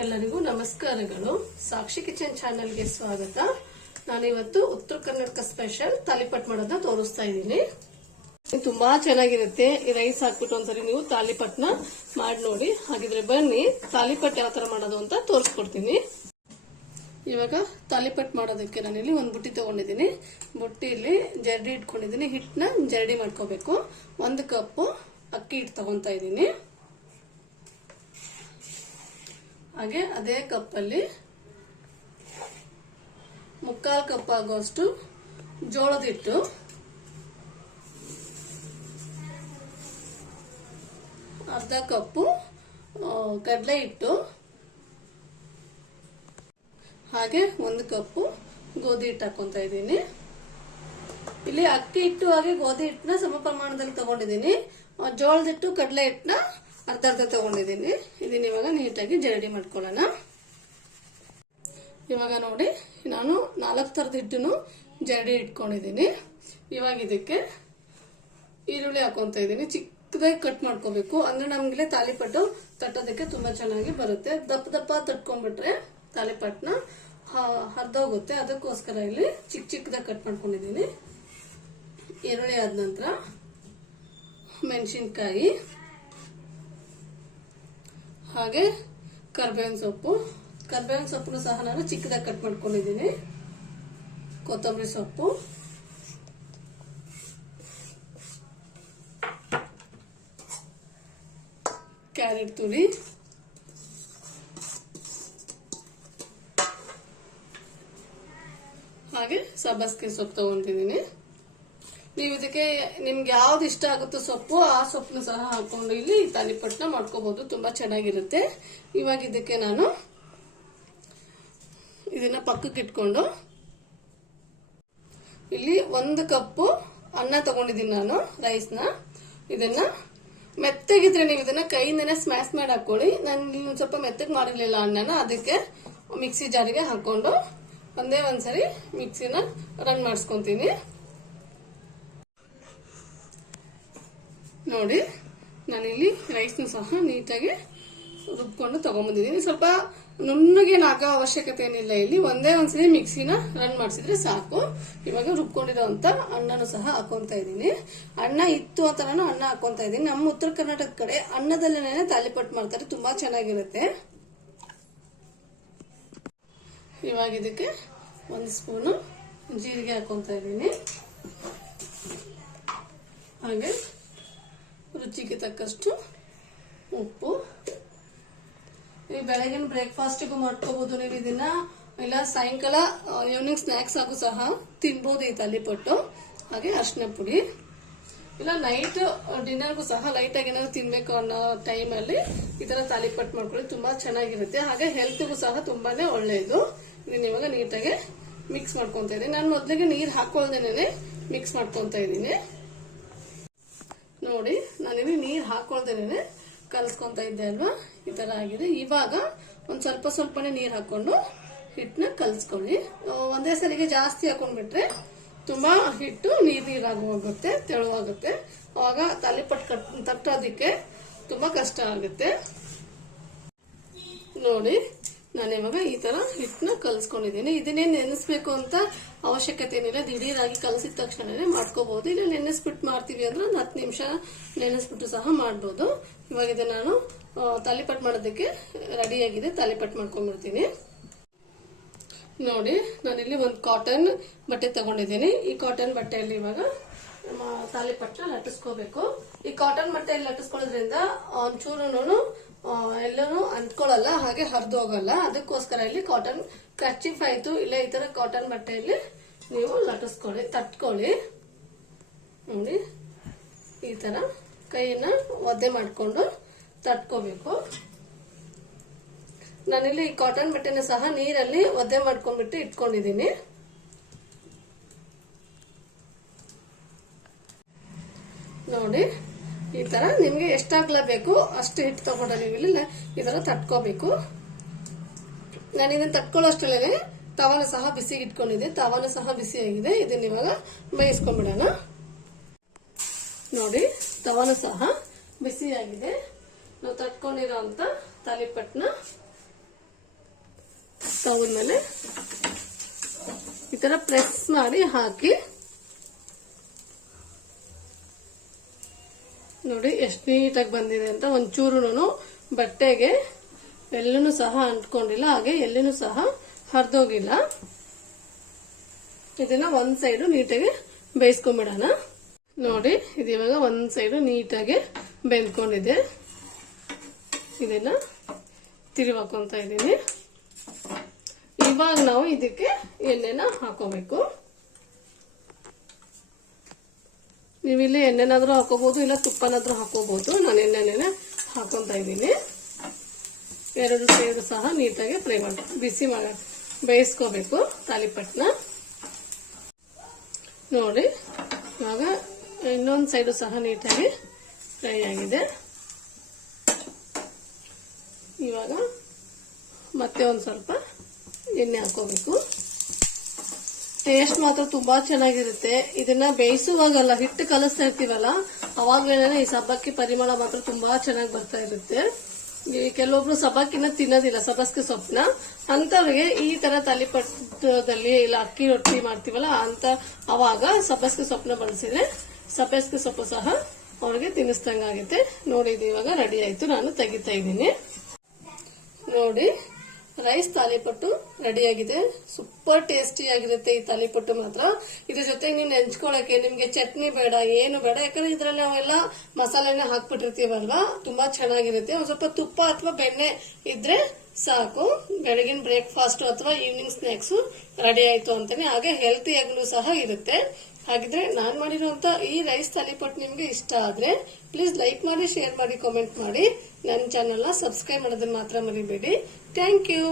ಎಲ್ಲರಿಗೂ ನಮಸ್ಕಾರಗಳು. ಸಾಕ್ಷಿ ಕಿಚನ್ ಚಾನೆಲ್ಗೆ ಸ್ವಾಗತ. ನಾನಿವತ್ತು ಉತ್ತರ ಕರ್ನಾಟಕ ಸ್ಪೆಷಲ್ ತಾಲಿಪಟ್ ಮಾಡೋದನ್ನ ತೋರಿಸ್ತಾ ಇದ್ದೀನಿ. ತುಂಬಾ ಚೆನ್ನಾಗಿರುತ್ತೆ. ಈ ರೈಸ್ ಹಾಕ್ಬಿಟ್ಟು ಒಂದ್ಸರಿ ನೀವು ತಾಲಿಪಟ್ನ ಮಾಡಿ ನೋಡಿ. ಹಾಗಿದ್ರೆ ಬನ್ನಿ ತಾಲಿಪಟ್ ಯಾವ ತರ ಮಾಡೋದು ಅಂತ ತೋರಿಸ್ಕೊಡ್ತೀನಿ. ಇವಾಗ ತಾಲಿಪಟ್ ಮಾಡೋದಕ್ಕೆ ನಾನಿಲ್ಲಿ ಒಂದು ಬುಟ್ಟಿ ತಗೊಂಡಿದ್ದೀನಿ. ಬುಟ್ಟಿಲಿ ಜರಡಿ ಇಟ್ಕೊಂಡಿದ್ದೀನಿ. ಹಿಟ್ಟನ್ನ ಜರಡಿ ಮಾಡ್ಕೋಬೇಕು. 1 ಕಪ್ ಅಕ್ಕಿ ಹಿಟ್ಟು ತಗೊಂತಾ ಇದ್ದೀನಿ. ಹಾಗೆ ಅದೇ ಕಪ್ಪಲ್ಲಿ 3/4 ಕಪ್ ಆಗುವಷ್ಟು ಜೋಳದ ಹಿಟ್ಟು, ಅರ್ಧ ಕಪ್ಪು ಕಡಲೆ ಹಿಟ್ಟು, ಹಾಗೆ 1 ಕಪ್ಪು ಗೋಧಿ ಹಿಟ್ಟು ಹಾಕೊಂತ ಇದ್ದೀನಿ. ಇಲ್ಲಿ ಅಕ್ಕಿ ಹಿಟ್ಟು ಹಾಗೆ ಗೋಧಿ ಹಿಟ್ಟನ್ನ ಸಮ ಪ್ರಮಾಣದಲ್ಲಿ ತಗೊಂಡಿದ್ದೀನಿ. ಜೋಳದ ಹಿಟ್ಟು ಕಡಲೆ ಹಿಟ್ಟನ್ನ ಅರ್ಧ ತಗೊಂಡಿದ್ದೀನಿ. ಇದನ್ನ ಇವಾಗ ನೀಟಾಗಿ ಜರಡಿ ಮಾಡ್ಕೊಳ್ಳೋಣ. ಇವಾಗ ನೋಡಿ, ನಾನು 4 ತರದ ಹಿಟ್ಟನ್ನು ಜರಡಿ ಇಟ್ಕೊಂಡಿದ್ದೀನಿ. ಇವಾಗ ಇದಕ್ಕೆ ಈರುಳ್ಳಿ ಹಾಕೊಂತ ಇದ್ದೀನಿ. ಚಿಕ್ಕದಾಗಿ ಕಟ್ ಮಾಡ್ಕೋಬೇಕು, ಅಂದ್ರೆ ನಮ್ಗೆ ತಾಲಿಪಟ್ಟು ತಟ್ಟೋದಕ್ಕೆ ತುಂಬಾ ಚೆನ್ನಾಗಿ ಬರುತ್ತೆ. ದಪ್ಪ ತಟ್ಕೊಂಡ್ಬಿಟ್ರೆ ತಾಲಿಪಟ್ನ ಹರಿದೋಗುತ್ತೆ. ಅದಕ್ಕೋಸ್ಕರ ಇಲ್ಲಿ ಚಿಕ್ಕದಾಗಿ ಕಟ್ ಮಾಡ್ಕೊಂಡಿದ್ದೀನಿ. ಈರುಳ್ಳಿ ಆದ ನಂತರ ಮೆಣಸಿನ್ಕಾಯಿ, ಹಾಗೆ ಕರ್ಬೇವಿನ ಸೊಪ್ಪು ಸಹ ನಾನು ಚಿಕ್ಕದಾಗಿ ಕಟ್ ಮಾಡ್ಕೊಂಡಿದ್ದೀನಿ. ಕೊತ್ತಂಬರಿ ಸೊಪ್ಪು, ಕ್ಯಾರೆಟ್ ತುರಿ, ಹಾಗೆ ಸಬ್ಬಸಿಗೆ ಸೊಪ್ಪು ತಗೊಂಡಿದ್ದೀನಿ. ನೀವು ಇದಕ್ಕೆ ನಿಮ್ಗೆ ಯಾವ್ದು ಇಷ್ಟ ಆಗುತ್ತೋ ಸೊಪ್ಪು, ಆ ಸೊಪ್ಪನ್ನು ಸಹ ಹಾಕೊಂಡು ಇಲ್ಲಿ ತಾಲಿಪಟ್ನ ಮಾಡ್ಕೋಬಹುದು. ತುಂಬಾ ಚೆನ್ನಾಗಿರುತ್ತೆ. ಇವಾಗ ಇದಕ್ಕೆ ನಾನು ಇದನ್ನ ಪಕ್ಕಕ್ಕೆ ಇಟ್ಕೊಂಡು ಇಲ್ಲಿ 1 ಕಪ್ಪು ಅನ್ನ ತಗೊಂಡಿದ್ದೀನಿ ನಾನು, ರೈಸ್ನ. ಇದನ್ನ ಮೆತ್ತಗಿದ್ರೆ ನೀವು ಇದನ್ನ ಕೈಯಿಂದನೇ ಸ್ಮ್ಯಾಶ್ ಮಾಡಿ ಹಾಕೊಳ್ಳಿ. ನಾನು ಸ್ವಲ್ಪ ಮೆತ್ತಗೆ ಮಾಡಿರ್ಲಿಲ್ಲ ಅನ್ನನ, ಅದಕ್ಕೆ ಮಿಕ್ಸಿ ಜಾರಿಗೆ ಹಾಕೊಂಡು ಒಂದ್ಸರಿ ಮಿಕ್ಸಿನ ರನ್ ಮಾಡಿಸ್ಕೊಂತೀನಿ. ನೋಡಿ, ನಾನಿಲ್ಲಿ ರೈಸ್ನ ಸಹ ನೀಟಾಗಿ ರುಬ್ಕೊಂಡು ತಗೊಂಡ್ಬಂದಿದ್ದೀನಿ. ಸ್ವಲ್ಪ ನುಣ್ಣಗೆ ಹಾಕೋ ಅವಶ್ಯಕತೆ ಏನಿಲ್ಲ. ಇಲ್ಲಿ ಒಂದ್ಸರಿ ಮಿಕ್ಸಿನ ರನ್ ಮಾಡಿಸಿದ್ರೆ ಸಾಕು. ಇವಾಗ ರುಬ್ಕೊಂಡಿರೋಂತ ಅನ್ನನೂ ಸಹ ಹಾಕೊಂತ ಇದ್ದೀನಿ. ಅನ್ನ ಇತ್ತು ಅಂತ ನಾನು ಅನ್ನ ಹಾಕೊಂತ ಇದ್ದೀನಿ. ನಮ್ಮ ಉತ್ತರ ಕರ್ನಾಟಕ ಕಡೆ ಅನ್ನದಲ್ಲೇನೆ ತಾಲಿಪಟ್ ಮಾಡ್ತಾರೆ, ತುಂಬಾ ಚೆನ್ನಾಗಿರುತ್ತೆ. ಇವಾಗ ಇದಕ್ಕೆ 1 ಸ್ಪೂನು ಜೀರಿಗೆ ಹಾಕೊಂತ ಇದ್ದೀನಿ. ಹಾಗೆ ರುಚಿಗೆ ತಕ್ಕಷ್ಟು ಉಪ್ಪು. ಈ ಬೆಳಗಿನ ಬ್ರೇಕ್ಫಾಸ್ಟಿಗೂ ಮಾಡ್ಕೋಬಹುದು ನೀವು ಇದನ್ನ, ಇಲ್ಲ ಸಾಯಂಕಾಲ ಈವ್ನಿಂಗ್ ಸ್ನಾಕ್ಸ್ ಆಗು ಸಹ ತಿನ್ಬಹುದು ಈ ತಾಲಿಪಟ್ಟು. ಹಾಗೆ ಅರಿಶಿನ ಪುಡಿ, ಇಲ್ಲ ನೈಟ್ ಡಿನ್ನರ್ಗೂ ಸಹ ಲೈಟ್ ಆಗಿ ಏನಾದ್ರು ತಿನ್ಬೇಕು ಅನ್ನೋ ಟೈಮಲ್ಲಿ ಈ ತರ ತಾಲಿಪಟ್ಟು ಮಾಡ್ಕೊಳ್ಳಿ, ತುಂಬಾ ಚೆನ್ನಾಗಿರುತ್ತೆ. ಹಾಗೆ ಹೆಲ್ತ್ಗೂ ಸಹ ತುಂಬಾನೇ ಒಳ್ಳೆಯದು. ಇದನ್ನ ಇವಾಗ ನೀಟಾಗಿ ಮಿಕ್ಸ್ ಮಾಡ್ಕೊಂತ ಇದ್ದೀನಿ. ನಾನು ಮೊದಲಿಗೆ ನೀರು ಹಾಕೊಳ್ದೇನೆ ಮಿಕ್ಸ್ ಮಾಡ್ಕೊಂತ ಇದ್ದೀನಿ. ನೋಡಿ, ನಾನಿಲ್ಲಿ ನೀರು ಹಾಕೊಳ್ದೇನೆ ಕಲ್ಸ್ಕೊಂತ ಇದ್ದೆ ಅಲ್ವಾ, ಈ ತರ ಆಗಿದೆ. ಇವಾಗ ಒಂದ್ ಸ್ವಲ್ಪನೇ ನೀರು ಹಾಕೊಂಡು ಹಿಟ್ಟನ್ನ ಕಲ್ಸ್ಕೊಳ್ಳಿ. ಒಂದೇ ಸರಿಗೆ ಜಾಸ್ತಿ ಹಾಕೊಂಡ್ಬಿಟ್ರೆ ತುಂಬಾ ಹಿಟ್ಟು ನೀರಾಗಿ ಹೋಗುತ್ತೆ, ತೆಳುವಾಗುತ್ತೆ. ಅವಾಗ ತಾಲಿಪಟ್ ತಟ್ಟೋದಿಕ್ಕೆ ತುಂಬಾ ಕಷ್ಟ ಆಗುತ್ತೆ. ನೋಡಿ, ನಾನಿವಾಗ ಈ ತರ ಹಿಟ್ಟನ್ನ ಕಲ್ಸ್ಕೊಂಡಿದ್ದೀನಿ. ಇದನ್ನೇ ನೆನೆಸ್ಬೇಕು ಅಂತ ಅವಶ್ಯಕತೆ ಏನಿಲ್ಲ. ದಿಢೀರಾಗಿ ಕಲಸಿದ ತಕ್ಷಣನೇ ಮಾಡ್ಕೋಬಹುದು. ಇಲ್ಲ ನೆನೆಸ್ಬಿಟ್ಟು ಮಾಡ್ತೀವಿ ಅಂದ್ರೆ 10 ನಿಮಿಷ ನೆನೆಸ್ಬಿಟ್ಟು ಸಹ ಮಾಡ್ಬೋದು. ಇವಾಗ ಇದನ್ನ ನಾನು ತಾಲಿಪಟ್ ಮಾಡೋದಕ್ಕೆ ರೆಡಿ ಆಗಿದೆ. ತಾಲಿಪಟ್ ಮಾಡ್ಕೊಂಡ್ಬಿಡ್ತೀನಿ. ನೋಡಿ, ನಾನಿಲ್ಲಿ ಒಂದು ಕಾಟನ್ ಬಟ್ಟೆ ತಗೊಂಡಿದ್ದೀನಿ. ಈ ಕಾಟನ್ ಬಟ್ಟೆಯಲ್ಲಿ ಇವಾಗ ತಾಲಿಪಟ್ನ ಲಟ್ಟಿಸ್ಕೋಬೇಕು. ಈ ಕಾಟನ್ ಬಟ್ಟೆಯಲ್ಲಿ ಲಟ್ಟಿಸ್ಕೊಳ್ಳೋದ್ರಿಂದ ಒಂಚೂರು ಎಲ್ಲನೂ ಅಂಟ್ಕೊಳ್ಳಲ್ಲ, ಹಾಗೆ ಹರಿದು ಹೋಗಲ್ಲ. ಅದಕ್ಕೋಸ್ಕರ ಇಲ್ಲಿ ಕಾಟನ್ ಕರ್ಚೀಫ್ ಆಯ್ತು, ಇಲ್ಲ ಈ ತರ ಕಾಟನ್ ಬಟ್ಟೆಯಲ್ಲಿ ನೀವು ತಟ್ಕೊಳ್ಳಿ. ನೋಡಿ, ಈ ತರ ಕೈಯನ್ನ ಒದ್ದೆ ಮಾಡ್ಕೊಂಡು ತಟ್ಕೋಬೇಕು. ನಾನಿಲ್ಲಿ ಈ ಕಾಟನ್ ಬಟ್ಟೆನ ಸಹ ನೀರಲ್ಲಿ ಒದ್ದೆ ಮಾಡ್ಕೊಂಡ್ಬಿಟ್ಟು ಇಟ್ಕೊಂಡಿದ್ದೀನಿ. ನೋಡಿ, ಈ ತರ ನಿಮ್ಗೆ ಎಷ್ಟಾಗ್ಲ ಬೇಕು ಅಷ್ಟು ಹಿಟ್ಟು ತಗೊಂಡ ನೀವು ಇಲ್ಲಿ ಈ ತರ ತಟ್ಕೋಬೇಕು. ನಾನು ಇದನ್ನ ತಟ್ಕೊಳ್ಳೋ ಅಷ್ಟರಲ್ಲೇ ತವಾನ ಸಹ ಬಿಸಿಗೆ ಇಟ್ಕೊಂಡಿದ್ದೆ. ತವಾನ ಸಹ ಬಿಸಿ ಆಗಿದೆ. ಇದನ್ನ ಇವಾಗ ಬೇಯಿಸ್ಕೊಂಡ್ಬಿಡೋಣ. ನೋಡಿ, ತವಾನ ಸಹ ಬಿಸಿ ಆಗಿದೆ. ನಾವು ತಟ್ಕೊಂಡಿರೋ ಅಂತ ತಾಲಿಪಟ್ನ ಸ್ಟವ್ ಮೇಲೆ ಈ ತರ ಪ್ರೆಸ್ ಮಾಡಿ ಹಾಕಿ ನೋಡಿ ಎಷ್ಟು ನೀಟಾಗಿ ಬಂದಿದೆ ಅಂತ. ಒಂಚೂರು ಬಟ್ಟೆಗೆ ಎಲ್ಲೂ ಸಹ ಅಂಟ್ಕೊಂಡಿಲ್ಲ, ಹಾಗೆ ಎಲ್ಲೂ ಸಹ ಹರಿದೋಗಿಲ್ಲ. ಇದನ್ನ ಒಂದ್ ಸೈಡ್ ನೀಟಾಗಿ ಬೇಯಿಸ್ಕೊಂಡ್ಬಿಡೋಣ. ನೋಡಿ ಇದು ಇವಾಗ ಒಂದ್ ಸೈಡ್ ನೀಟಾಗಿ ಬೆಂದ್ಕೊಂಡಿದೆ. ಇದನ್ನ ತಿರುವಾಕೊಂತ ಇದ್ದೀನಿ. ಇವಾಗ ನಾವು ಇದಕ್ಕೆ ಎಣ್ಣೆನ ಹಾಕೋಬೇಕು. ನೀವಿಲ್ಲಿ ಎಣ್ಣೆನಾದ್ರೂ ಹಾಕೋಬಹುದು, ಇಲ್ಲ ತುಪ್ಪನಾದ್ರೂ ಹಾಕೋಬಹುದು. ನಾನು ಎಣ್ಣೆನೇ ಹಾಕೊಂತ ಇದ್ದೀನಿ. ಎರಡು ಸೈಡ್ ಸಹ ನೀಟಾಗಿ ಫ್ರೈ ಮಾಡಿ ಬೇಯಿಸ್ಕೋಬೇಕು ತಾಲಿಪಟ್ನ. ನೋಡಿ ಇವಾಗ ಇನ್ನೊಂದು ಸೈಡು ಸಹ ನೀಟಾಗಿ ಫ್ರೈ ಆಗಿದೆ. ಇವಾಗ ಮತ್ತೆ ಒಂದ್ ಸ್ವಲ್ಪ ಎಣ್ಣೆ ಹಾಕೋಬೇಕು. ಟೇಸ್ಟ್ ಮಾತ್ರ ತುಂಬಾ ಚೆನ್ನಾಗಿರುತ್ತೆ. ಇದನ್ನ ಬೇಯಿಸುವಾಗಲ್ಲ, ಹಿಟ್ಟು ಕಲಿಸ್ತಾ ಇರ್ತೀವಲ್ಲ, ಅವಾಗಲೇ ಈ ಸಬ್ಬಕ್ಕಿ ಪರಿಮಳ ಮಾತ್ರ ತುಂಬಾ ಚೆನ್ನಾಗಿ ಬರ್ತಾ ಇರುತ್ತೆ. ಕೆಲವೊಬ್ರು ಸಬ್ಬಕ್ಕಿನ ತಿನ್ನೋದಿಲ್ಲ, ಸಬ್ಬಸ್ಗೆ ಸೊಪ್ಪನ್ನ. ಅಂತವ್ರಿಗೆ ಈ ತರ ತಾಲಿಪಟ್ಟದಲ್ಲಿ ಇಲ್ಲ ಅಕ್ಕಿ ರೊಟ್ಟಿ ಮಾಡ್ತೀವಲ್ಲ ಅಂತ ಅವಾಗ ಸಬ್ಬಸ್ಗೆ ಸೊಪ್ಪನ್ನ ಬಳಸಿದ್ರೆ ಸಬ್ಬಸ್ಗೆ ಸೊಪ್ಪು ಸಹ ಅವ್ರಿಗೆ ತಿನ್ನಿಸ್ದಂಗಾಗುತ್ತೆ. ನೋಡಿ ಇದು ಇವಾಗ ರೆಡಿ ಆಯ್ತು. ನಾನು ತೆಗಿತಾ ಇದ್ದೀನಿ. ನೋಡಿ ರೈಸ್ ತಾಲಿಪಟ್ಟು ರೆಡಿ ಆಗಿದೆ. ಸೂಪರ್ ಟೇಸ್ಟಿ ಆಗಿರುತ್ತೆ ಈ ತಾಲಿಪಟ್ಟು ಮಾತ್ರ. ಇದ್ರ ಜೊತೆಗೆ ನೀವು ನೆಂಚ್ಕೊಳಕ್ಕೆ ನಿಮ್ಗೆ ಚಟ್ನಿ ಬೇಡ, ಏನು ಬೇಡ, ಯಾಕಂದ್ರೆ ಇದ್ರಲ್ಲಿ ನಾವೆಲ್ಲ ಮಸಾಲೆನ ಹಾಕ್ಬಿಟ್ಟಿರ್ತೀವಲ್ವಾ, ತುಂಬಾ ಚೆನ್ನಾಗಿರುತ್ತೆ. ಒಂದ್ ಸ್ವಲ್ಪ ತುಪ್ಪ ಅಥವಾ ಬೆಣ್ಣೆ ಇದ್ರೆ ಸಾಕು. ಬೆಳಗಿನ ಬ್ರೇಕ್ಫಾಸ್ಟ್ ಅಥವಾ ಈವ್ನಿಂಗ್ ಸ್ನಾಕ್ಸ್ ರೆಡಿ ಆಯ್ತು ಅಂತಾನೆ. ಹಾಗೆ ಹೆಲ್ತಿಯಾಗ್ಲೂ ಸಹ ಇರುತ್ತೆ. ಹಾಗಿದ್ರೆ ನಾನ್ ಮಾಡಿರುವಂತ ಈ ರೈಸ್ ತಾಲಿಪಟ್ಟು ನಿಮ್ಗೆ ಇಷ್ಟ ಆದ್ರೆ ಪ್ಲೀಸ್ ಲೈಕ್ ಮಾಡಿ, ಶೇರ್ ಮಾಡಿ, ಕಾಮೆಂಟ್ ಮಾಡಿ. ನನ್ನ ಚಾನೆಲ್ ನ ಸಬ್ಸ್ಕ್ರೈಬ್ ಮಾಡೋದನ್ನ ಮಾತ್ರ ಮರಿಬೇಡಿ. Thank you.